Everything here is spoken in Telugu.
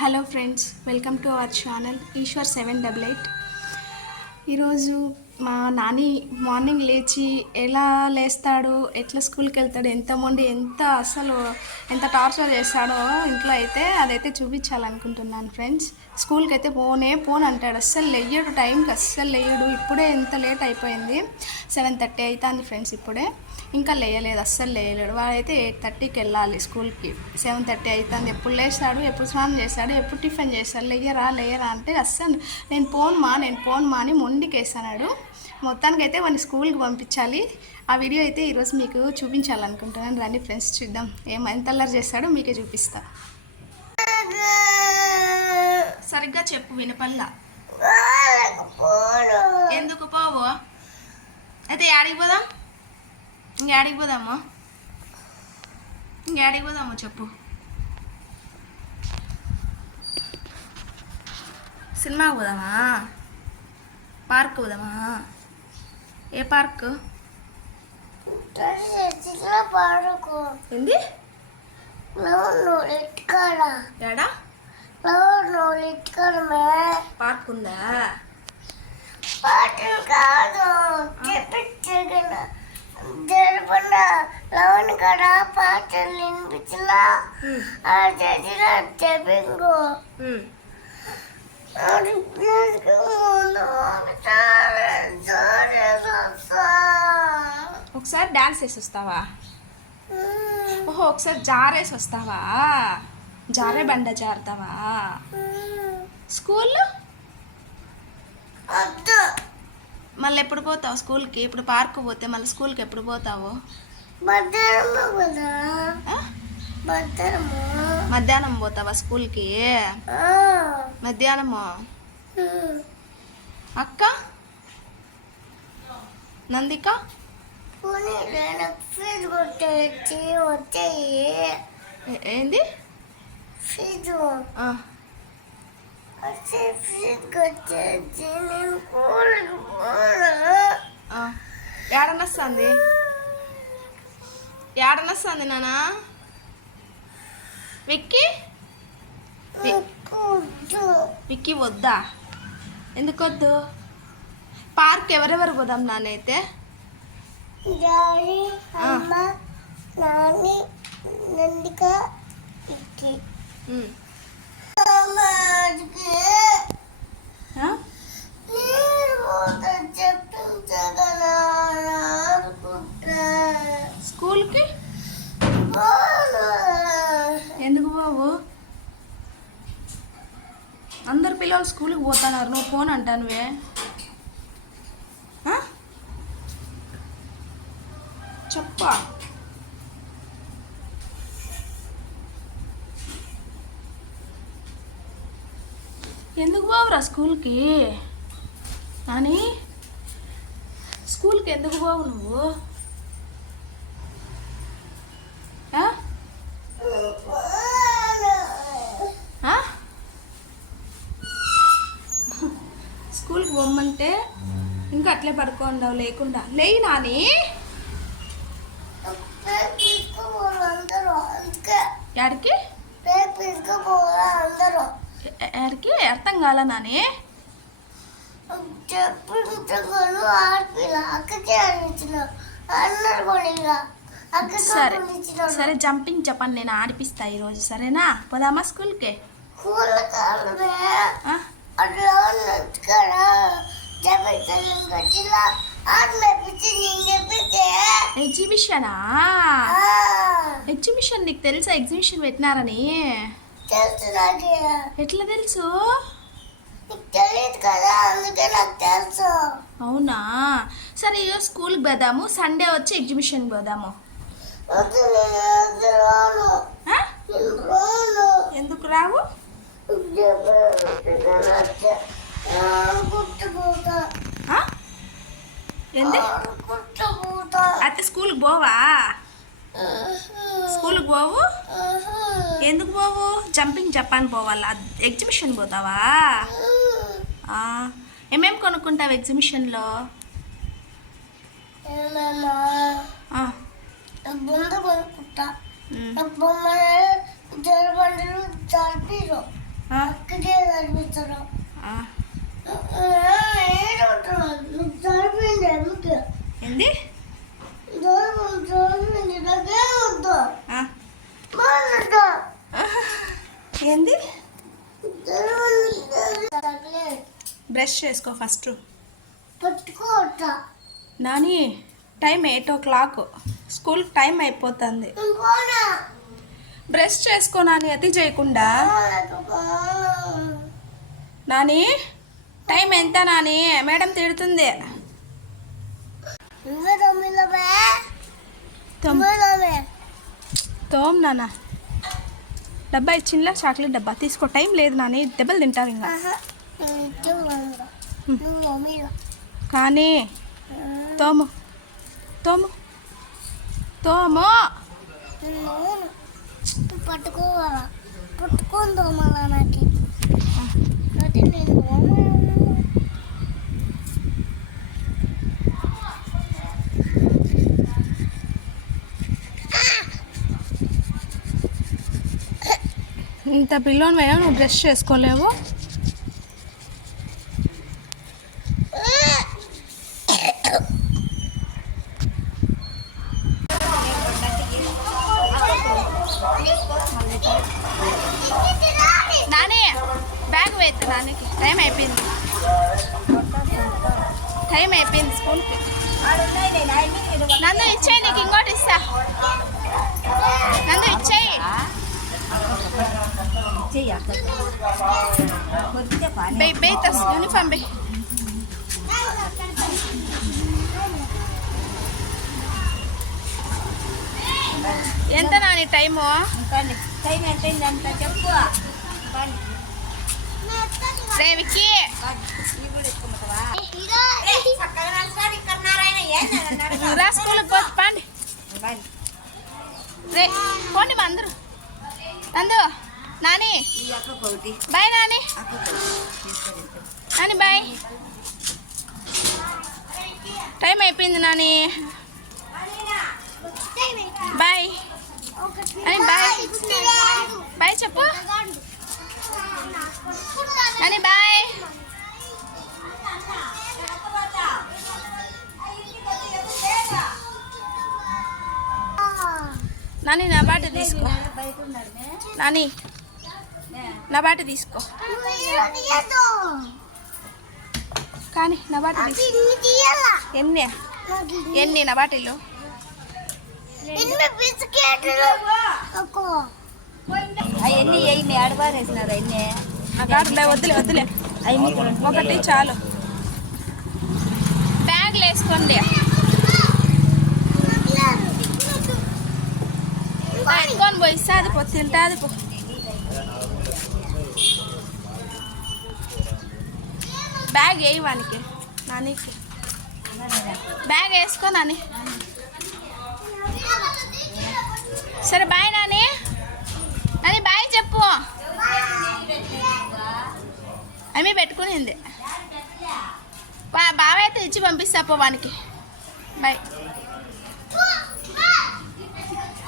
Hello friends, welcome to our channel Eshwar 788. ఈరోజు మా నాని మార్నింగ్ లేచి ఎలా లేస్తాడు, ఎట్లా స్కూల్కి వెళ్తాడు, ఎంత టార్చర్ చేస్తాడో ఇంట్లో అయితే అదైతే చూపించాలనుకుంటున్నాను ఫ్రెండ్స్. స్కూల్కి అయితే పోను అంటాడు, అస్సలు లేయడు, టైంకి అస్సలు లేయడు. ఇప్పుడే ఎంత లేట్ అయిపోయింది, 7:30 అవుతుంది ఫ్రెండ్స్. ఇప్పుడే ఇంకా లేయలేదు, అస్సలు లేయలేడు. వాడైతే 8:30కి వెళ్ళాలి స్కూల్కి, 7:30 అవుతుంది. ఎప్పుడు లేస్తాడు, ఎప్పుడు స్నానం చేస్తాడు, ఎప్పుడు టిఫిన్ చేస్తాడు, లేయరా అంటే అస్సలు నేను పోనుమా అని మొండికేస్తున్నాడు. మొత్తానికి అయితే వాడిని స్కూల్కి పంపించాలి. ఆ వీడియో అయితే ఈరోజు మీకు చూపించాలనుకుంటున్నాను. రండి ఫ్రెండ్స్, చూద్దాం ఎంత అల్లరి చేస్తాడో మీకే చూపిస్తా. సరిగ్గా చెప్పు, వినపల్లా. ఎందుకు పోవు? అయితే యాడికి పోదాం? ఇంకేడికి పోదామా చెప్పు. సినిమాకి పోదామా? పార్క్ పోదామా? ఏ పార్క్? ఏంది? ఏడా పార్క్ ఉందా? లవన్ కడ పాటలు వినిపించినా ఒకసారి డాన్స్ వేసి వస్తావా? ఓహో, ఒకసారి జారేసి వస్తావా? జారే బండ జారుతావా? స్కూల్లో మళ్ళీ ఎప్పుడు పోతావు స్కూల్కి? ఇప్పుడు పార్క్ పోతే మళ్ళీ స్కూల్కి ఎప్పుడు పోతావు? మధ్యాహ్నం పోతావా స్కూల్కి? మధ్యాహ్నము. అక్క నందిక ఏంది? ఏడనొస్తుంది నాన్న? విక్కీ వద్దా? ఎందుకు వద్దు? పార్క్ ఎవరెవరు పోదాం నానైతే? డాడీ, అమ్మ, నాని, నందిక, విక్కీ. స్కూల్కి ఎందుకు బాబు? అందరు పిల్లలు స్కూల్కి పోతున్నారు, నువ్వు ఫోన్ అంటానువే. చెప్పా. ఎందుకు బావురా స్కూల్కి? నాని, స్కూల్కి ఎందుకు బావు నువ్వు? స్కూల్కి పోమ్మంటే ఇంకా అట్లే పడుకోండావు, లేకుండా లేయి నాని. యాడికి యాడికి అర్థం కాల నాని. సరే సరే, జంపింగ్ చెప్పండి, నేను ఆడిపిస్తా ఈరోజు, సరేనా? పోదామా స్కూల్కి? ఎగ్జిబిషనా? ఎగ్జిబిషన్ నీకు తెలుసా? ఎగ్జిబిషన్ పెట్టినారని ఎట్లా తెలుసు? తెలియదు కదా, అందుకే నాకు తెలుసు. అవునా? సరే, స్కూల్కి పోదాము, సండే వచ్చి ఎగ్జిబిషన్కి పోదాము. ఎందుకు రావు? అయితే స్కూల్కి పోవా? స్కూల్కి పోవు? ఎందుకు పోవు? జంపింగ్ జపాన్ పోవాలా? ఎగ్జిబిషన్ పోతావా? ఏమేమి కొనుక్కుంటావు ఎగ్జిబిషన్లో? బొమ్మలు కొనుక్కుంటా. బొమ్మలు జరబండలు జరిపిరు. ఆ, అక్కడే కనిపిస్తారు ఆ. సరిపోయింది అమ్మకి ఏంది సరిపోయింది నాకే వద్దు ఆ, బాగుందా ఏంది తగలే బ్రష్ చేసుకో ఫస్ట్. పట్టుకోవచ్చా Nani time 8 o'clock, school time అయిపోతుంది. పోనా బ్రష్ చేసుకో నాని, అతి చేయకుండా. నాని టైం ఎంత నాని, మేడం తిడుతుంది. తోమ్ నాన్న, డబ్బా ఇచ్చిందిలా చాక్లెట్ డబ్బా తీసుకో. టైం లేదు నాని, దెబ్బలు తింటావు ఇంకా. కానీ తోము తోము తోము. పట్టుకోవాలా పట్టుకుందో మళ్ళా నాకు అయితే నేను ఇంత పిల్లోని పోయా నువ్వు బ్రష్ చేసుకోలేవు. నాని బ్యాగ్ వేద్దు నానికి, టైం అయిపోయింది. టైం అయిపోయింది స్కూల్కి. నందు ఇచ్చేయి, నీకు ఇంకోటి ఇస్తా. నందు ఇచ్చేయి. యూనిఫామ్ బే. ఎంత నాని టైము? టైం ఎంత చెప్పు. రే విక్కీ, రా స్కూల్కి పోతు పండి. రే పోండి మా అందరూ. Nandu Nani bye. Nani Nani bye. Time అయిపోయింది నాని, బాయ్ అని. బాయ్ బాయ్ చెప్పు నాని, బాయ్. నాని నా బాట తీసుకో. నాని నా బాట తీసుకో. కానీ నా బాట తీసుకో. ఎన్ని ఎన్ని నా బాటిల్లో అవన్నీ ఎన్ని ఆడబారేసినారు అన్నీ. నా కాడులే, వద్దులే వద్దులే, ఒకటి చాలు. బ్యాగ్లు వేసుకోండి. ఎత్తుకొని పోయి ఇస్తుంది పో, తింటుంది పో. బ్యాగ్ వేయి వానికి, నానికి బ్యాగ్ వేసుకో నాని. సరే బాయ్ నాని. నాని బాయ్ చెప్పు. అమ్మి పెట్టుకునింది. బావ అయితే ఇచ్చి పంపిస్తా పో వానికి. బాయ్.